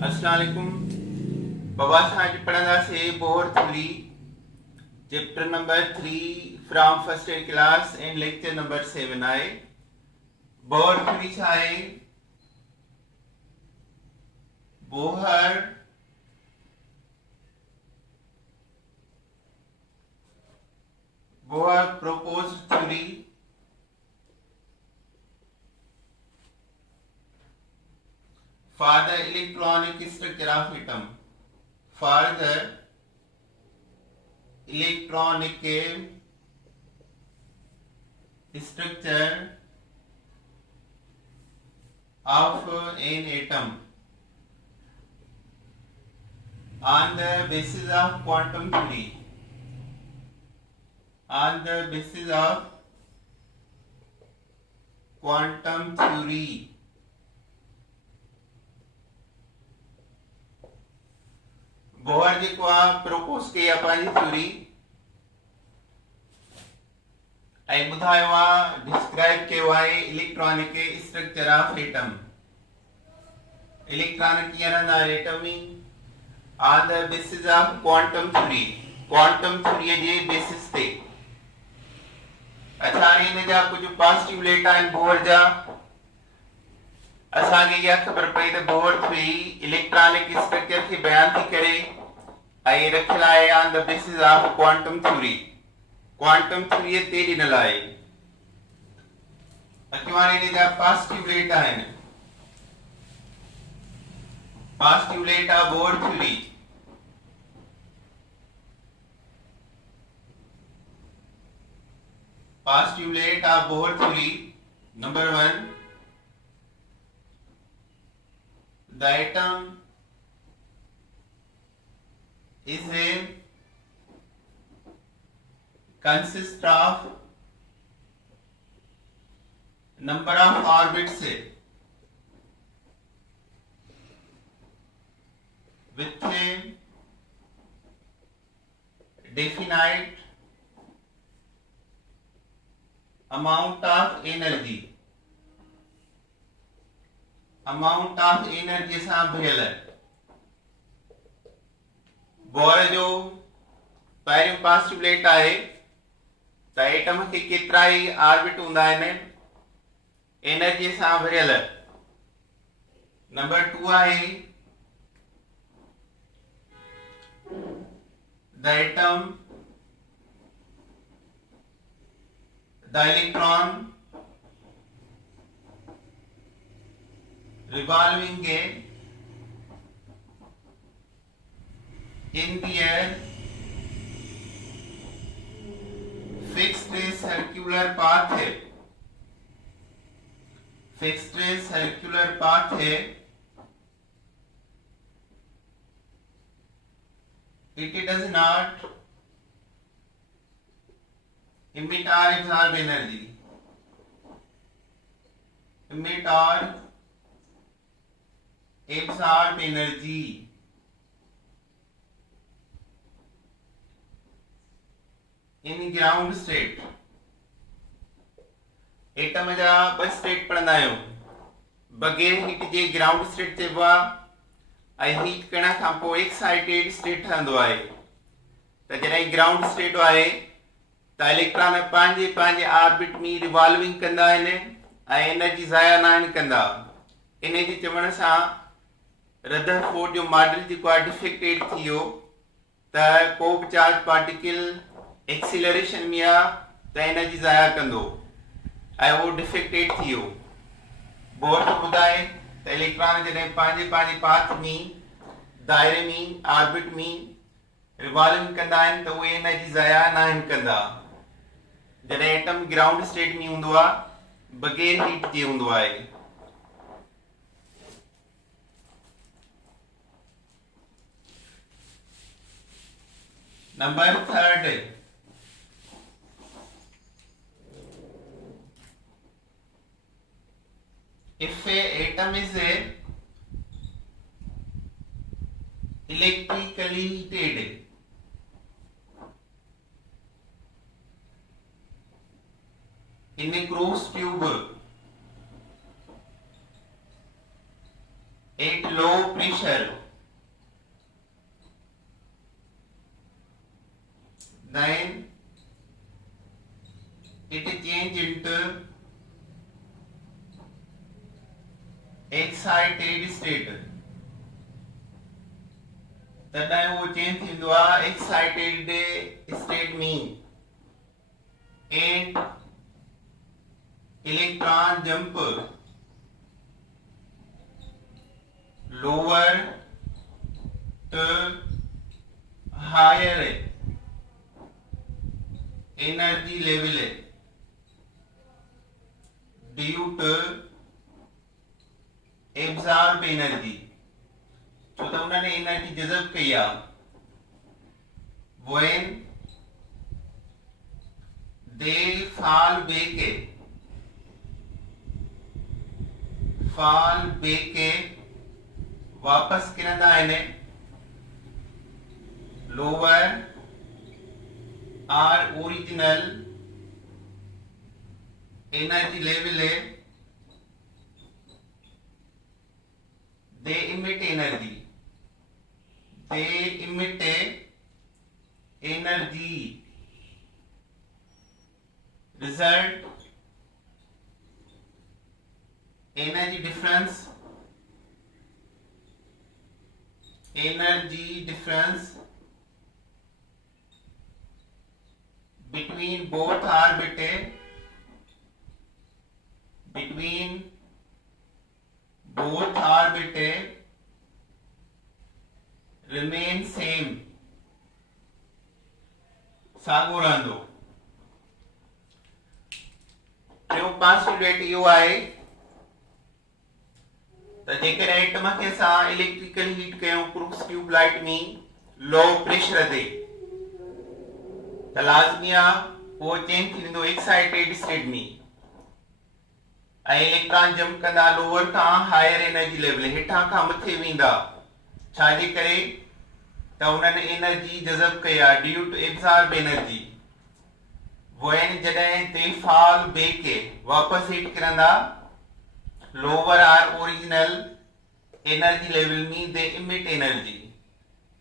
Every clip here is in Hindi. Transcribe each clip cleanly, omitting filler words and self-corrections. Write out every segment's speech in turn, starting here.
अस्सलाम वालेकुम। बाबा साहब पढ़ंदा से bore three chapter number 3 from first year class and lecture number 7 आए। बोर थ्री छाए Bohr Bohr proposed theory for the electronic structure of atom. For the electronic structure of an atom on the basis of quantum theory. On the basis of quantum theory. Bohr जेको आहे प्रपोज कई आहे पंहिंजी थ्योरी ऐं ॿुधायो आहे डिस्क्राइब कयो आहे electronic structure of atom. Electron कीअं रहंदा आहिनि एटम में on the basis of quantum theory. Quantum थ्योरीअ जे बेसिस ते। अच्छा, हाणे हिन जा कुझु पॉजिटिवलेट आहिनि बोहर जा। असांखे इहा ख़बर पई त बोहर थ्योरी इलेक्ट्रॉनिक स्ट्रक्चर खे बयान थी करे ऐं रखियल आहे on the basis of quantum theory. Quantum थ्योरीअ ते ॾिनल आहे। अचो हाणे हिन जा पॉजिटिवलेट आहिनि। Postulate of Bohr theory. Postulate of Bohr theory. Number 1, the atom is a consists of number of orbits with a definite amount of energy। amount of energy सां भरियल बोहर जो पहिरियों पॉजिटिवलेट आहे त एटम खे केतिरा ई ऑर्बिट हूंदा आहिनि एनर्जी सां भरियल। नंबर 2 आहे the atom the electron revolving in the fixed circular path है। fixed circular path है। it does not emit or absorb energy। emit or absorb energy। in ground state atom जा ॿ स्टेट पढ़ंदा आहियूं। बग़ैर हीट जे ग्राउंड स्टेट चइबो आहे ऐं हीट करण खां पोइ एक्साइटेड स्टेट ठहंदो आहे। त जॾहिं ग्राउंड स्टेट आहे त इलेक्ट्रॉन पंहिंजे पंहिंजे ऑर्बिट में रिवॉल्विंग कंदा आहिनि ऐं एनर्जी ज़ाया न आहिनि कंदा। इन जे चवण सां रदरफोर्ड जो मॉडल जेको आहे डिफेक्टेड थी वियो त को बि चार्ज पार्टिकल एक्सीलरेशन में आहे त एनर्जी ज़ाया कंदो ऐं उहो डिफेक्टेड थी वियो। बोहर ॿुधाए त इलेक्ट्रॉन जॾहिं पंहिंजे पंहिंजे पाथ में दायरे में ऑर्बिट में रिवॉल्विंग कंदा आहिनि त उहे एनर्जी ज़ाया न आहिनि कंदा। जॾहिं एटम ग्राउंड स्टेट में हूंदो आहे बग़ैर हीट जे हूंदो आहे। Number 3, if a atom is electrically heated in a closed tube at low pressure, then it change into excited state. तॾहिं उहो चेंज थींदो आहे एक्साइटेड स्टेट में and electron jump lower to higher energy level due to absorb energy, छो त उन्होंने एनर्जी जज़ब कई आहे। when they fall back वापस किरंदा आहिनि lower or original energy level, they emit energy, result energy difference between both orbit remain same, साॻियो रहंदो। टियों पोस्टुलेट इहो आहे त जेकर एटम खे असां इलेक्ट्रिकल हीट कयूं क्रूक्स ट्यूब लाइट में लो प्रेशर ते त लाज़मी आहे उहो चेंज थी वेंदो एक्साइटेड स्टेट में ऐं इलेक्ट्रॉन जंप कंदा लोअर खां हायर एनर्जी लेवल, हेठां खां मथे वेंदा, छाजे करे त उन्हनि एनर्जी जज़ब कई आहे due to absorb energy. when जॾहिं they fall back वापस हेठ किरंदा lower or original energy level में they emit एनर्जी,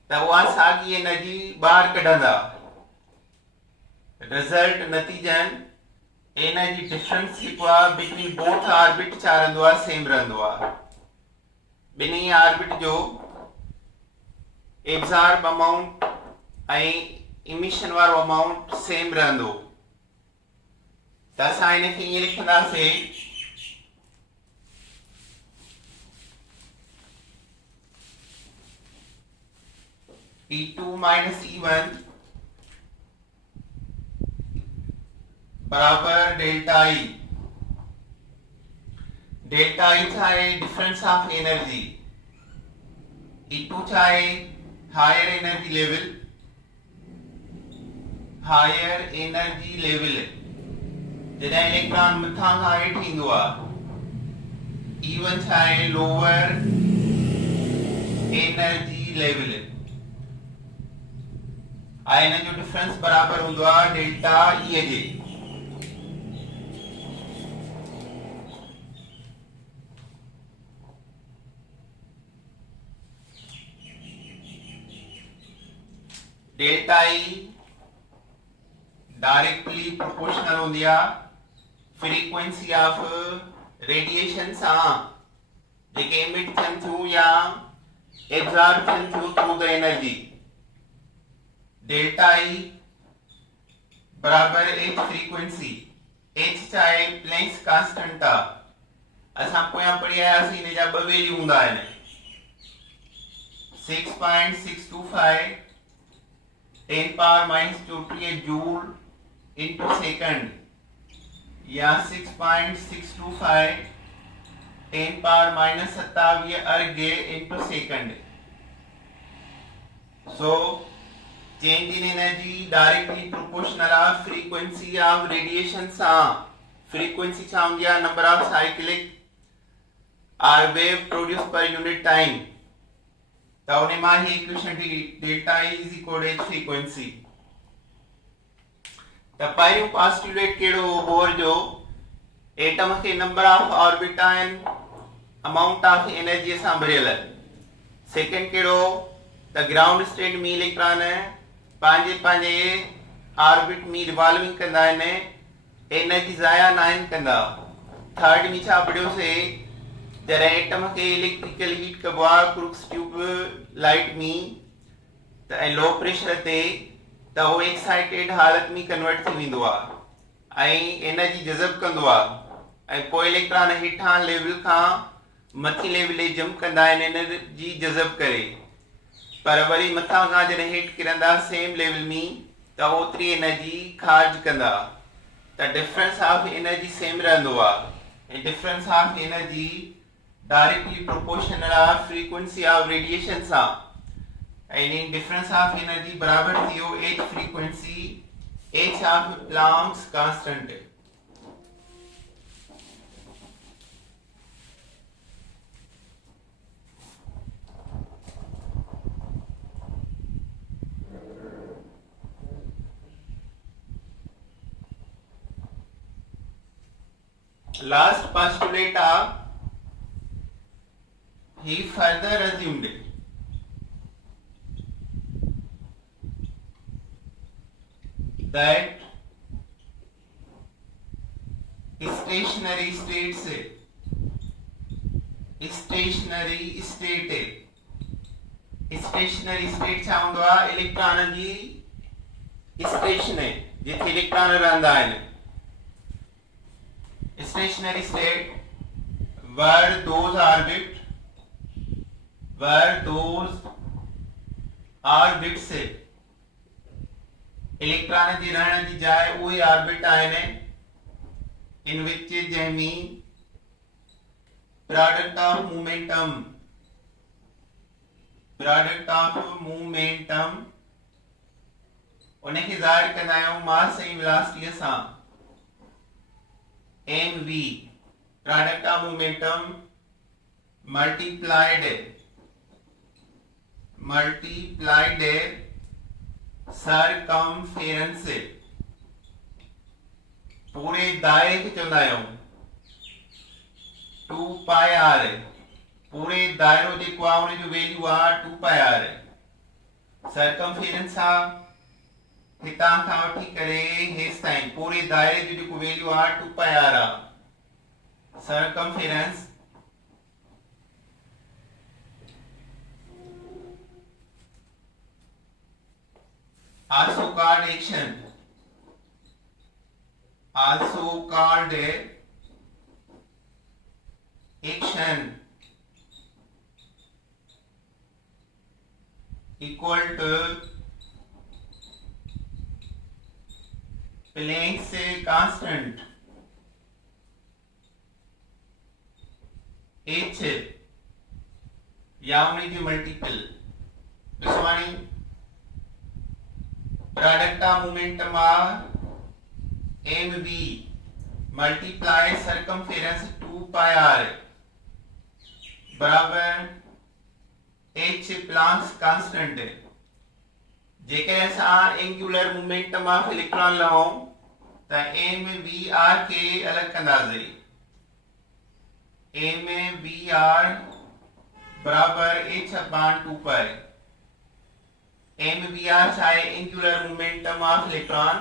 त उहा साॻी एनर्जी ॿाहिरि कढंदा। रिज़ल्ट नतीजन एनर्जी डिफरेंस जेको आहे बिटवीन बोथ ऑर्बिट छा रहंदो आहे, सेम रहंदो आहे। ॿिन्ही ऑर्बिट जो एब्जॉर्ब अमाउंट ऐं इमिशन वारो अमाउंट सेम रहंदो। त असां हिनखे ईअं लिखंदासीं E2 माइनस E1 बराबर डेल्टा ई। डेल्टा ई छा आहे, डिफरेंस ऑफ एनर्जी। E2 छा आहे, हायर एनर्जी लेवल जॾहिं इलेक्ट्रॉन मथां खां हेठि ईंदो आहे। E1 छा आहे, लोअर एनर्जी लेवल ऐं हिन जो डिफरेंस बराबर हूंदो आहे डेल्टा ई जे। डेल्टा ई डायरेक्टली प्रोपोर्शनल होंदी आहे फ्रीक्वेंसी ऑफ रेडिएशन सां जेके एमिट थियनि थियूं या एब्जॉर्ब थियनि थियूं through the energy. Delta E बराबर एच फ्रीक्वेंसी, एच छा आहे, प्लैंक्स कांस्टेंट आहे। असां पोयां पढ़ी आयासीं हिन जा ॿ वैल्यू हूंदा आहिनि 6.625 10 power minus 28 joule into second या 6.625 10 power minus 27 अर्ग into second। So change in energy directly proportional of frequency of radiation सा। frequency छा हूंदी आहे, number of cyclic or wave produced per unit time। त उन मां ही equation delta E is equal to frequency. त पहिरियों पोस्टुलेट कहिड़ो बोर जो, एटम खे नंबर ऑफ ऑर्बिट आहिनि अमाउंट ऑफ एनर्जी सां भरियल। सेकेंड कहिड़ो त ग्राउंड स्टेट में इलेक्ट्रॉन पंहिंजे ऑर्बिट में रिवॉल्विंग कंदा आहिनि, एनर्जी ज़ाया न कंदा। थर्ड में छा पढ़ियोसीं, जॾहिं एटम खे इलेक्ट्रिकल हीट कबो आहे क्रूक्स ट्यूब लाइट में त ऐं लो प्रेशर ते त उहो एक्साइटेड हालत में कन्वर्ट थी वेंदो आहे ऐं एनर्जी जज़ब कंदो आहे ऐं पोइ इलेक्ट्रॉन हेठां लेवल खां मथी लेवल जंप कंदा आहिनि एनर्जी जज़ब करे, पर वरी मथां खां जॾहिं हेठि किरंदा सेम लेवल में त ओतिरी एनर्जी ख़ार्ज कंदा। त डिफरेंस ऑफ एनर्जी सेम रहंदो आहे ऐं difference of energy directly proportional of frequency of radiation सां, ऐं डिफरेंस ऑफ एनर्जी बराबर थियो H frequency H of Planck's constant. Last postulate of he further assumed that stationary state छा हूंदो आहे, इलेक्ट्रॉन जी स्टेशन है जिथे इलेक्ट्रॉन रहंदा आहिनि। Stationary state where those orbits से इलेक्ट्रॉन जी रहण जी जाइ उहे ऑर्बिट आहिनि in which जंहिंमें प्रोडक्ट ऑफ मोमेंटम उनखे ज़ाहिर कंदा आहियूं मास ऐं वेलोसिटी सां। mv product of momentum multiplied circumference, पूरे दायरे खे चवंदा आहियूं 2 पाई r, पूरे दायरो जेको आहे उन जो वैल्यू आहे 2 पाई r। सर्कमफेरेंस आहे हितां खां वठी करे हेसि ताईं पूरे दायरे जो जेको वैल्यू आहे 2 पाई r आहे। Circumference also called action equal to Planck's constant h या उन्हीं जो मल्टीपल। दुश्मनी product of momentum of mv multiply circumference 2 pi r बराबर h प्लैंक्स कांस्टेंट। जेकर असां एंगुलर मोमेंटम ऑफ इलेक्ट्रॉन लहूं त mvr के अलग कंदासीं। mvr बराबर h अपॉन 2 पाई। mvr है एंगुलर मोमेंटम ऑफ इलेक्ट्रॉन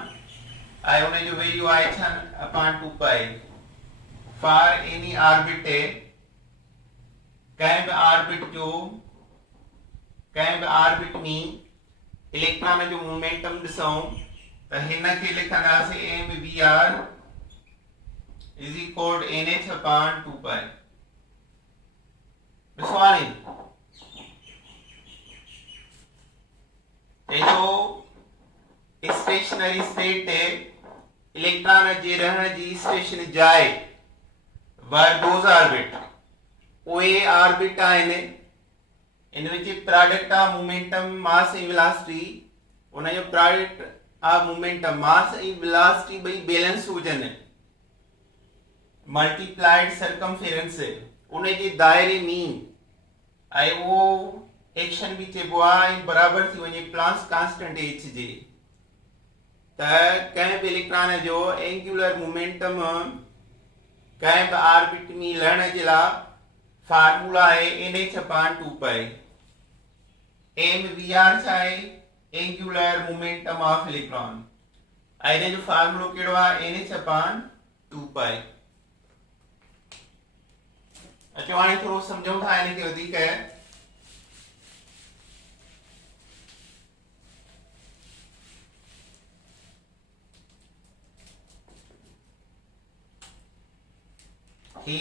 आई उन जो वैल्यू आहे h upon 2 pi for any orbit. कंहिं बि ऑर्बिट में इलेक्ट्रॉन जो मोमेंटम ॾिसूं त हिन खे लिखंदासीं mvr is equal nh upon 2 पाई। ॾिसो हाणे स्टेशनरी स्टेट इलेक्ट्रॉन जे रहण जी स्टेशन जाइ वर दोज ऑर्बिट उहे ऑर्बिट आहिनि in which product of momentum mass ऐं वेलोसिटी उन जो प्रोडक्ट ऑफ मोमेंटम मास ऐं वेलोसिटी ॿई बैलेंस हुजनि मल्टीप्लाइड सर्कमफेरेंस उन जे दायरे में ऐं उहो एक्शन भी चइबो आहे ऐं बराबर थी वञे प्लैंक्स कांस्टेंट h जे। त कंहिं बि इलेक्ट्रॉन जो एंगुलर मोमेंटम कंहिं बि ऑर्बिट में लहण जे लाइ फार्मूला है NH/2 mvr छा है एंगुलर मोमेंटम ऑफ इलेक्ट्रॉन आइने जो फार्मूलो केड़ो आहे NH/2 अचो हाणे थोरो सम्झूं था हिन खे वधीक ही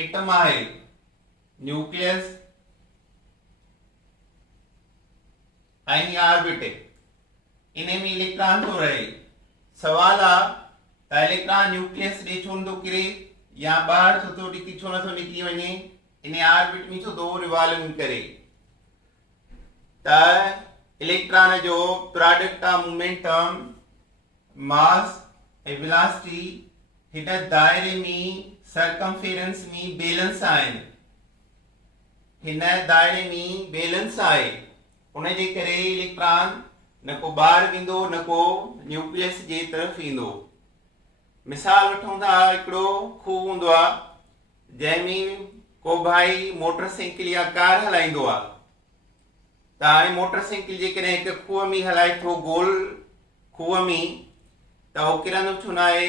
एटम आहे न्यूक्लियस ऐं ऑर्बिट इन में इलेक्ट्रॉन तो रहे सवाल आ त इलेक्ट्रॉन न्यूक्लियस ॾे छो नथो किरे या ॿाहिरि छो थो छो नथो निकिरी वञे इन ऑर्बिट में छो थो रिवॉल्विंग करे त इलेक्ट्रॉन जो प्रोडक्ट ऑफ मोमेंटम मास ऐं वेलोसिटी हिन दायरे में सर्कमफेरेंस में बैलेंस आहिनि हिन दायरे में बैलेंस आहे उन जे करे इलेक्ट्रॉन न को ॿाहिरि वेंदो न को न्यूक्लियस जे तरफ़ ईंदो मिसाल वठूं था हिकिड़ो खूह हूंदो आहे जंहिंमें को भाई मोटरसाइकिल या कार हलाईंदो आहे त हाणे मोटरसाइकिल जेकॾहिं हिकु खूह में हलाए थो गोल खूह में त उहो किरंदो छो न आहे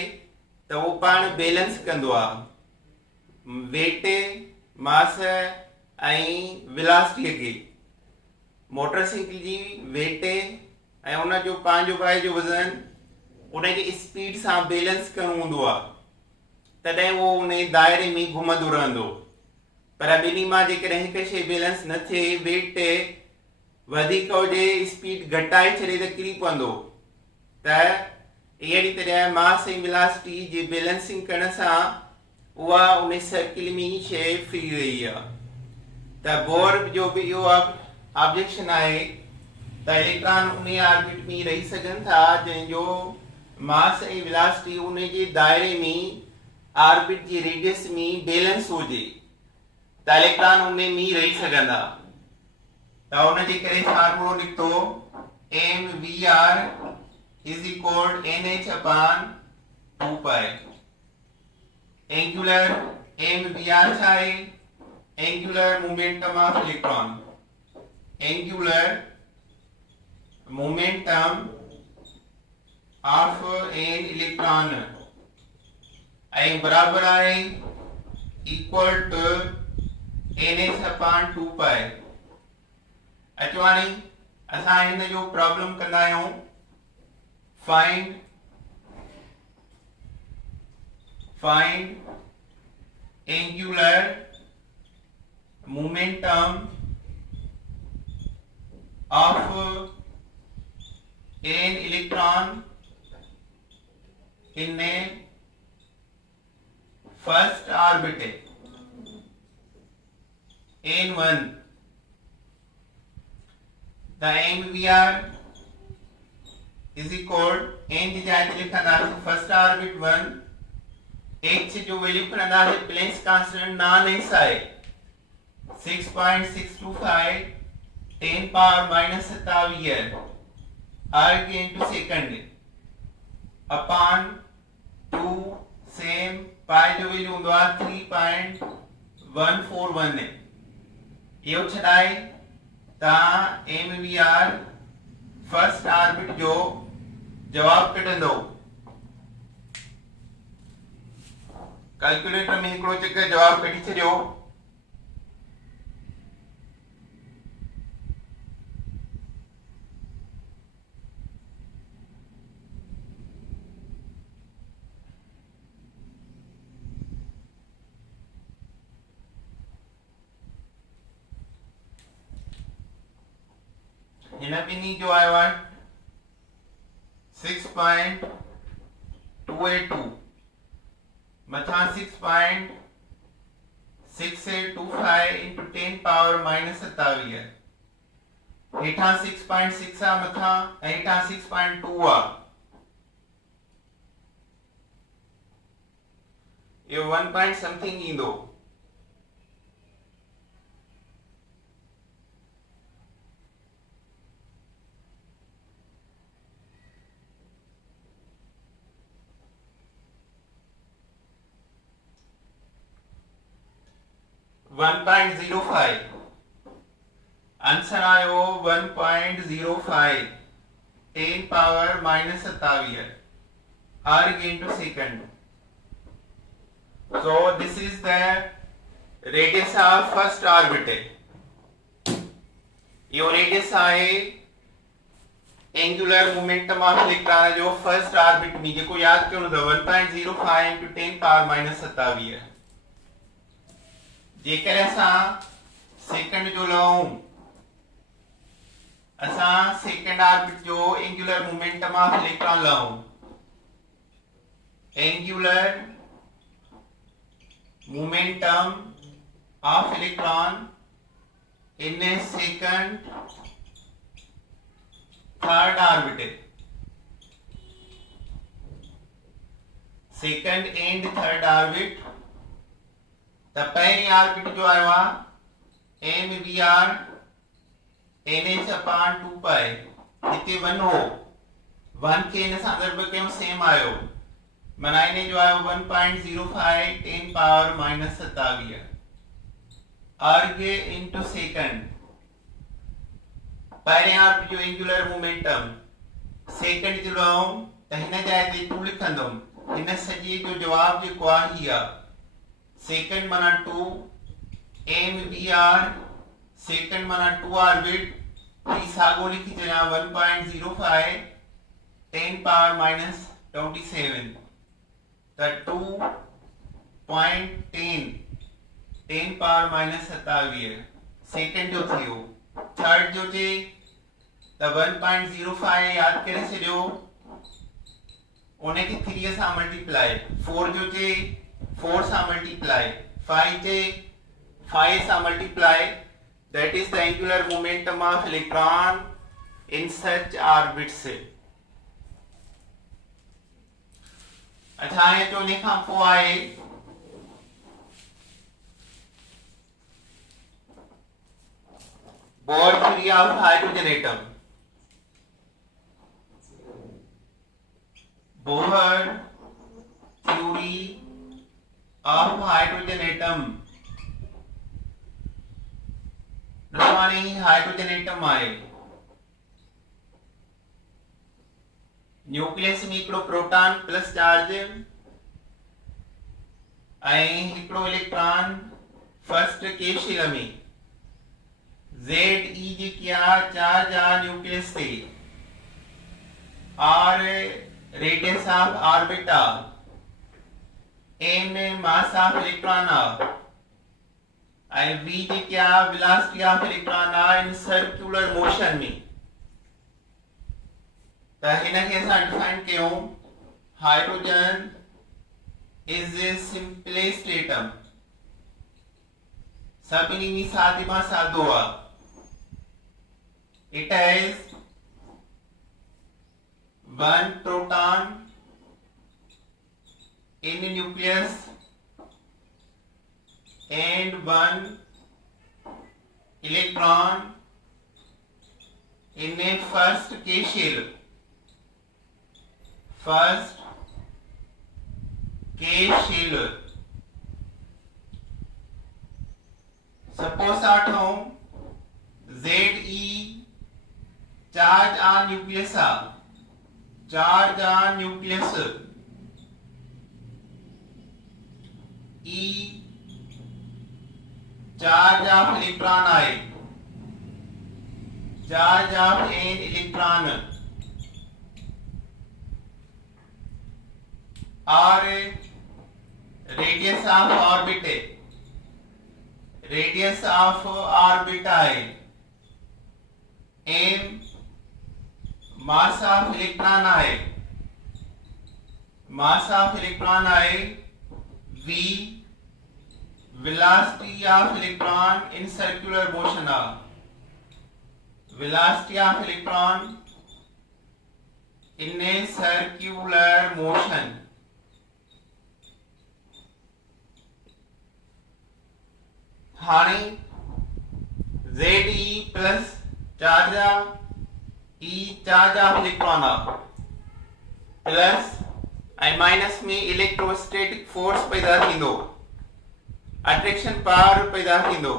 त उहो पाण बैलेंस कंदो आहे वेट मास ऐं वेलोसिटीअ खे मोटरसाइकिल जी वेट ऐं उन जो पंहिंजो भाई जो वज़न उनखे स्पीड सां बैलेंस करणो हूंदो आहे तॾहिं उहो उन दायरे में घुमंदो रहंदो पर ॿिन्ही मां जेकॾहिं हिकु शइ बैलेंस न थिए वेट वधीक हुजे स्पीड घटाए छॾे त किरी पवंदो त अहिड़ी तरह मास ऐं वेलोसिटी जे बैलेंसिंग करण सां उहा उन सर्किल में ई शइ फिरी रही आहे त बोर जो बि इहो ऑब्जेक्शन आहे त इलेक्ट्रॉन उन ऑर्बिट में रही सघनि था जंहिंजो मास ऐं वेलोसिटी उन जे दायरे में ऑर्बिट जी रेडियस में बैलेंस हुजे त इलेक्ट्रॉन उन में ई रही सघंदा त उन जे करे फार्मूलो निकितो mvr is equal NH/2 angular mvr छा आहे angular momentum of electron angular momentum of an electron ऐं बराबर आहे इक्वल टू NH/2 अचो हाणे असां हिन जो प्रॉब्लम कंदा आहियूं find angular momentum of an electron in a first orbital n1 the mvr is equal n की जगह लिखना है फर्स्ट ऑर्बिट 1 h जो वैल्यू करना है प्लेन्स कांस्टेंट नॉन एस है 6.625 10 पावर -27 अर्ग इनटू सेकंड अपॉन 2 सेम पाई जो वैल्यू हूंदो आहे 3.141 है इहो छॾाए तव्हां mvr फर्स्ट ऑर्बिट जो जवाब कढंदो कैलकुलेटर में हिकिड़ो चक्कर जवाब कढी छॾियो हिन ॿिन्ही जो आयो आहे 6.282 मथां 6.6825 into 10 पावर -27 हेठां 6.6 आहे मथां ऐं हेठां 6.2 आहे इहो 1 पॉइंट समथिंग ईंदो 1.05 आंसर आयो 1.05 10 power minus 27 arg into second. So this is the radius of first orbital. Yo radius आहे एंगुलर मोमेंटम ऑफ इलेक्ट्रॉन जो फर्स्ट ऑर्बिट में जेको याद कयो न 1.05 into 10 पावर माइनस 27 जेकर असां सेकंड जो लऊं असां सेकंड ऑर्बिट जो एंगुलर मोमेंटम ऑफ इलेक्ट्रॉन लऊं angular momentum of electron in a second third orbital second and third orbit the पहली ऑर्बिट जो आयो आहे mvr nh upon 2 pi हिते 1 हो 1 के इन संदर्भ के सेम आयो माना इने जो आयो 1.05 10 power minus 27 arg into second पहले ऑर्बिट जो एंगुलर मोमेंटम सेकंड जो लऊं त हिन जाइ ते 2 लिखंदम हिन सॼे जो जवाब जेको आहे ही आहे सेकंड माना 2 mvr सेकंड माना 2 ऑर्बिट ही सागो लिखी चया 1.05 10 पावर माइनस 27 त 2.10 10 पावर माइनस 27 सेकंड जो थियो थर्ड जो जे त 1.05 याद करे छॾियो उन खे 3 सां मल्टीप्लाई 4 जो जे 4 सां मल्टीप्लाई 5 जे 5 सां multiply that is the angular momentum of electron in such orbits अच्छा है तो ने खां पोइ आहे Bohr theory of hydrogen atom. Bohr theory of hydrogen atom. हमारे ही हाइड्रोजन एटम आए न्यूक्लियस में हिकिड़ो प्रोटॉन प्लस चार्ज ऐं हिकिड़ो इलेक्ट्रॉन फर्स्ट के शेल में Ze जेकी आहे चार्ज आहे न्यूक्लियस ते r रेडियस ऑफ ऑर्बिट आहे m मास ऑफ इलेक्ट्रॉन आहे ऐं v जेकी आहे वेलोसिटी ऑफ इलेक्ट्रॉन आहे इन सर्कुलर मोशन में त हिन खे असां डिफाइन कयूं hydrogen is a simplest atom सभिनी में सादे मां सादो आहे it has one proton in a nucleus and one electron in a first K shell. First K shell. Suppose at home Ze charge on nucleus charge on nucleus E charge of electron I charge of an electron or radius of orbit I m mass of electron I v velocity of electron in circular motion velocity of electron in a circular motion हाणे Ze plus charge E charge of electron plus I minus में इलेक्ट्रोस्टैटिक फोर्स पैदा थींदो अट्रैक्शन पावर पैदा थींदो।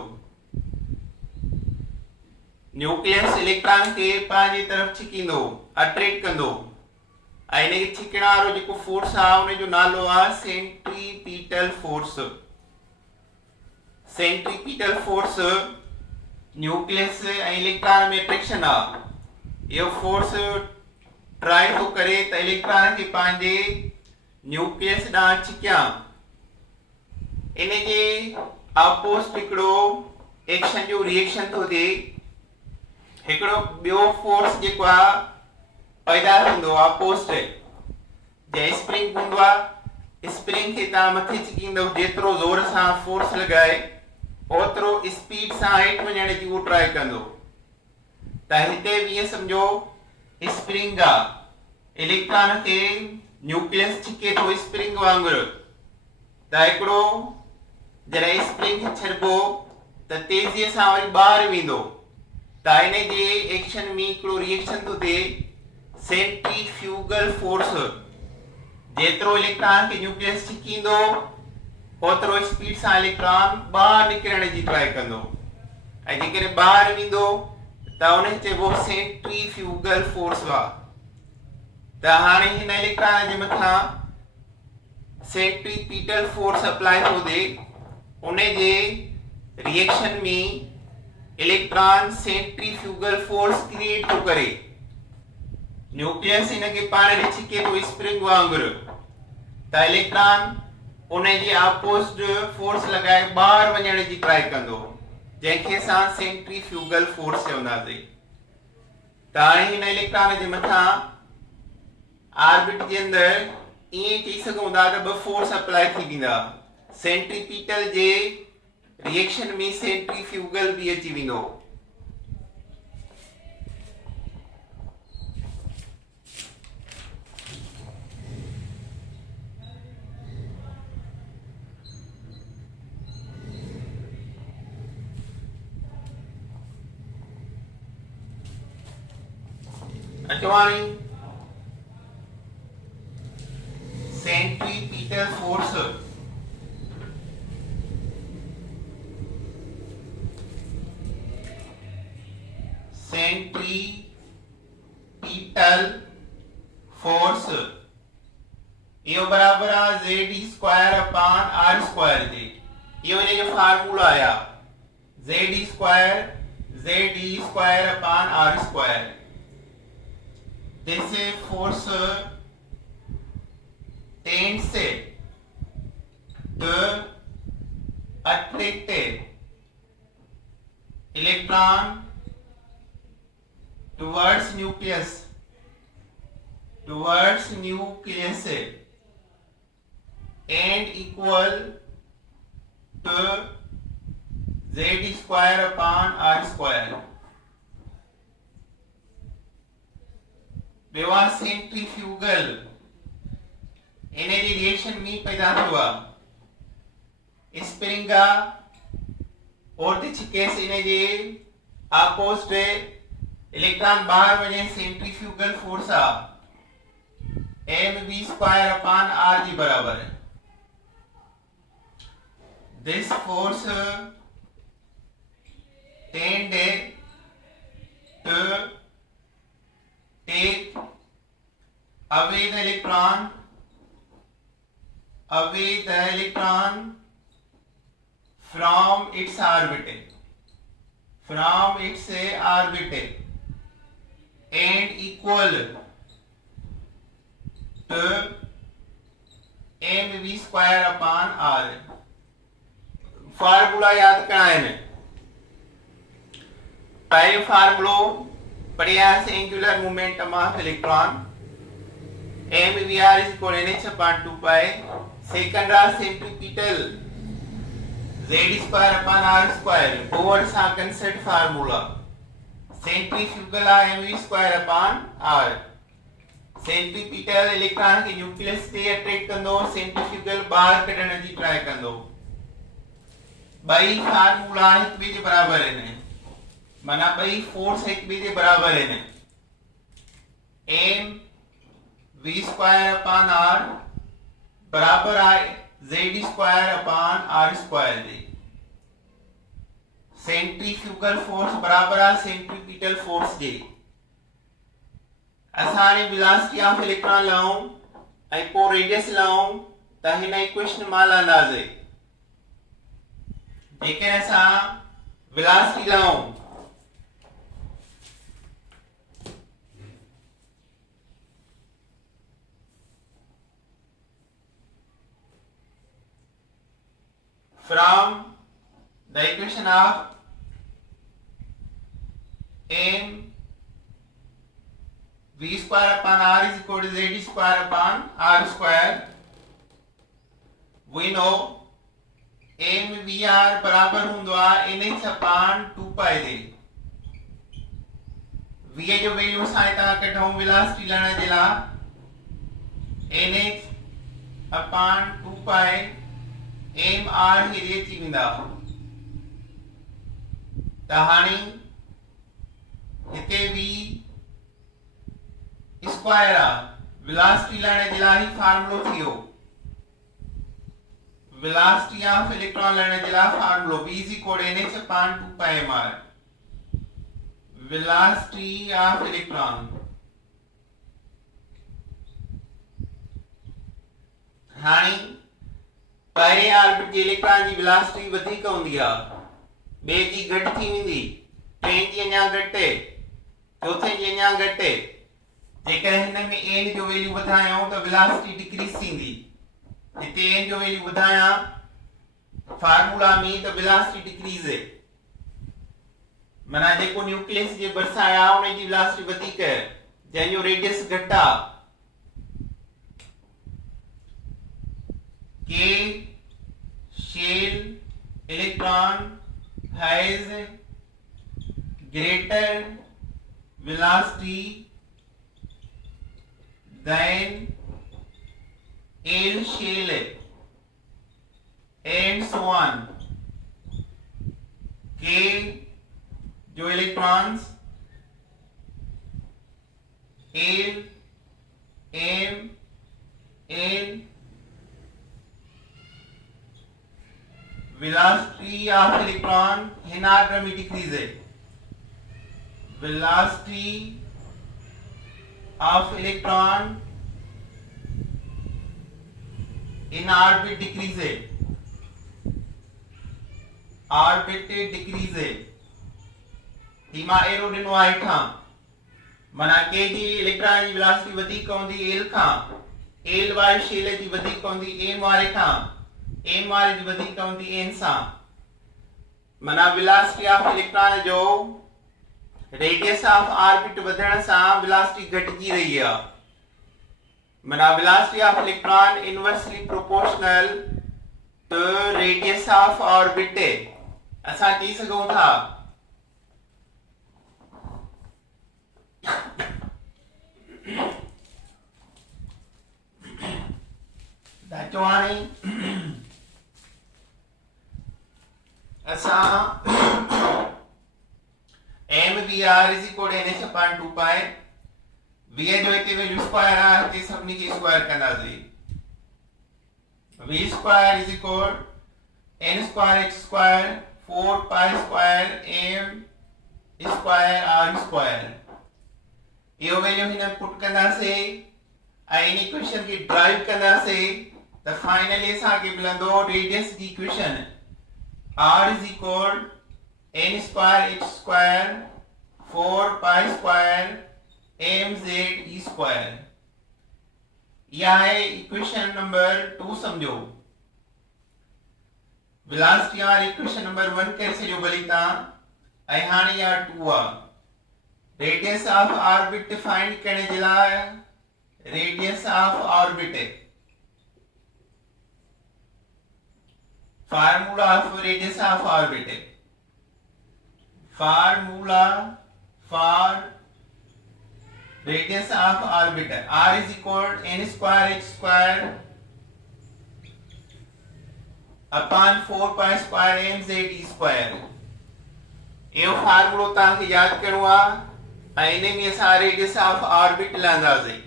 न्यूक्लियस इलेक्ट्रॉन के पंहिंजी तरफ़ छिकींदो, अट्रैक्ट कंदो। ऐं इनखे छिकण वारो जेको फोर्स आहे उन जो नालो आहे centripetal force. Centripetal force nucleus ऐं इलेक्ट्रॉन में अट्रैक्शन आहे। इहो फोर्स ट्राई थो करे त इलेक्ट्रॉन खे पंहिंजे न्यूक्लियस ॾांहुं छिकियां। इन जे अपोजिट हिकिड़ो एक्शन जो रिएक्शन थो थिए। हिकिड़ो ॿियो फोर्स जेको आहे पैदा थींदो आहे अपोजिट। जंहिं स्प्रिंग हूंदो आहे, स्प्रिंग खे तव्हां मथे छिकींदव, जेतिरो ज़ोर सां फोर्स लॻाए ओतिरो स्पीड सां हेठि वञण जी उहो ट्राई कंदो। त हिते बि ईअं सम्झो स्प्रिंग आहे, इलेक्ट्रॉन खे न्यूक्लियस छिके थो स्प्रिंग वांगुरु। त हिकिड़ो जॾहिं स्प्रिंग खे छॾिबो त तेज़ीअ सां वरी ॿाहिरि वेंदो। त इन जे एक्शन में हिकिड़ो रिएक्शन थो थिए सेंट्रीफ्यूगल फोर्स। जेतिरो इलेक्ट्रॉन खे न्यूक्लियस छिकींदो ओतिरो स्पीड सां इलेक्ट्रॉन ॿाहिरि निकिरण जी ट्राई कंदो। ऐं जेकॾहिं ॿाहिरि वेंदो त उनखे चइबो सेंट्रीफ्यूगल फोर्स आहे। त हाणे हिन इलेक्ट्रॉन जे मथां सेंट्रीपीटल फोर्स अप्लाई थो थिए। उन जे रिएक्शन में इलेक्ट्रॉन सेंट्रीफ्यूगल फोर्स क्रिएट थो करे। न्यूक्लियस इनखे पाण ॾे छिके थो स्प्रिंग वांगुरु। त इलेक्ट्रॉन उन जे अपोजिट फोर्स लॻाए ॿाहिरि वञण जी ट्राई कंदो, जंहिंखे असां सेंट्रीफ्यूगल फोर्स चवंदासीं। त हाणे हिन इलेक्ट्रॉन जे मथां ऑर्बिट जे अंदरि ईअं चई सघूं था त ॿ फोर्स अप्लाई थी वेंदा। सेंट्रीपीटल जे रिएक्शन में सेंट्रीफ्यूगल भी अची वेंदो। अचवानी सेंट्रीपीटल फोर्स सेंट्रीपीटल फोर्स इहो बराबर आहे Z² अपान R² जे। इहो इन जो फार्मूला आया Z² upon R²। This force tends to attract electron towards nucleus and equal to Z² upon R²। बेवा सेंट्रीफ्यूगल इन जी रिएक्शन में पैदा थियो आहे। स्प्रिंग और ते छिकेस इन जे अपोजिट इलेक्ट्रॉन बाहर वने सेंट्रीफ्यूगल फोर्स आहे mv² अपान r जी बराबर है। This force tend to take away the electron from its orbit and equal to mv² upon r। Formula याद करना है। पहले फार्मूलो पढ़िया से angular momentum of electron mvr is equal to nh upon 2 pi। Second रा centripetal Z² upon R²। Bohr सा concept formula centrifugal mv² upon r। Centripetal electron के न्यूक्लियस ते अट्रैक्ट कंदो, सेंट्रीफ्यूगल बाहर कढण जी ट्राई कंदो। बई फार्मूला एक ॿिए जे बराबर आहिनि, माना बई फोर्स एक ॿिए जे बराबर आहिनि। mv² upon r बराबर आहे z square upon r square दे। सेंट्रीफ्यूगल फोर्स बराबर आ सेंट्रीपिटल फोर्स जे। असाने वेलोसिटी ऑफ इलेक्ट्रॉन लाऊं ऐं पो रेडियस लाऊं त हिन इक्वेशन मां लहंदासीं। जेकर असां वेलोसिटी लाऊं from the equation of m v square upon r is equal to z square upon r square, we know m v r बराबर हूंदो आहे nh upon 2 pi जे। v जो वैल्यू असां हितां कढूं वेलोसिटी लहण जे लाइ nh upon 2 pi M R ही अची वेंदा। त हाणे हिते भी स्क्वायर आ वेलोसिटी लहण जे लाइ ही फार्मूलो थियो। वेलोसिटी ऑफ इलेक्ट्रॉन लहण जे लाइ फार्मूलो v is equal to nh upon 2 pi mr। Velocity of electron हाणे पहिरें ऑर्बिट जे इलेक्ट्रॉन जी वेलोसिटी वधीक हूंदी आहे, ॿिए जी घटि थी वेंदी, टें जी अञा घटि, चौथे जी अञा घटि। जेकर हिन में n जो वैल्यू वधायूं त वेलोसिटी डिक्रीज थींदी। हिते n जो वैल्यू वधायां फार्मूला में त वेलोसिटी डिक्रीज है। माना जेको न्यूक्लियस जे भरिसां आहे उन जी वेलोसिटी वधीक है, जंहिंजो रेडियस घटि आहे। K shell electron has greater velocity than L shell and so on। K जो electrons L M N velocity of electron in orbital decreases। velocity of electron in orbit decreases। orbit decreases Hima arrow ॾिनो आहे हेठां, माना के जी इलेक्ट्रॉन जी वेलोसिटी वधीक हूंदी एल खां, एल वारे शेल जी वधीक हूंदी एम वारे खां, एम वारे जी वधीक हूंदी एन सां। माना वेलोसिटी ऑफ इलेक्ट्रॉन जो रेडियस ऑफ ऑर्बिट वधण सां वेलोसिटी घटिजी रही है। माना velocity of electron inversely proportional to radius of orbit असां चई सघूं था। दाचो हाणे असां M V R is equal to nh upon 2 pi v जो हिते वैल्यू स्क्वायर आहे, हिते सभिनी खे स्क्वायर कंदासीं। v square is equal n square h square 4 pi square m square r square. इहो वैल्यू हिन पुट कंदासीं ऐं इन इक्वेशन खे ड्राइव कंदासीं त फाइनली असांखे मिलंदो रेडियस जी equation r is equal n square h square 4 pi square mz e square। यह है इक्वेशन नंबर 2 समझो। वेलोसिटी और इक्वेशन नंबर 1 कैसे जो भली ता ऐं हाणे या 2 आ। रेडियस ऑफ ऑर्बिट फाइंड करने जे लाइ radius of orbit formula of radius of orbit, formula for radius of orbit r is equal to n square h square upon 4 pi square mz e square। यो फार्मूलो तव्हांखे यादि करिणो आहे ऐं इन में असां रेडियस ऑफ ऑर्बिट लहंदासीं।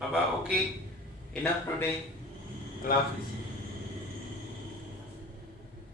बाबा ओके इनफ टुडे, अल्लाह हाफिज़।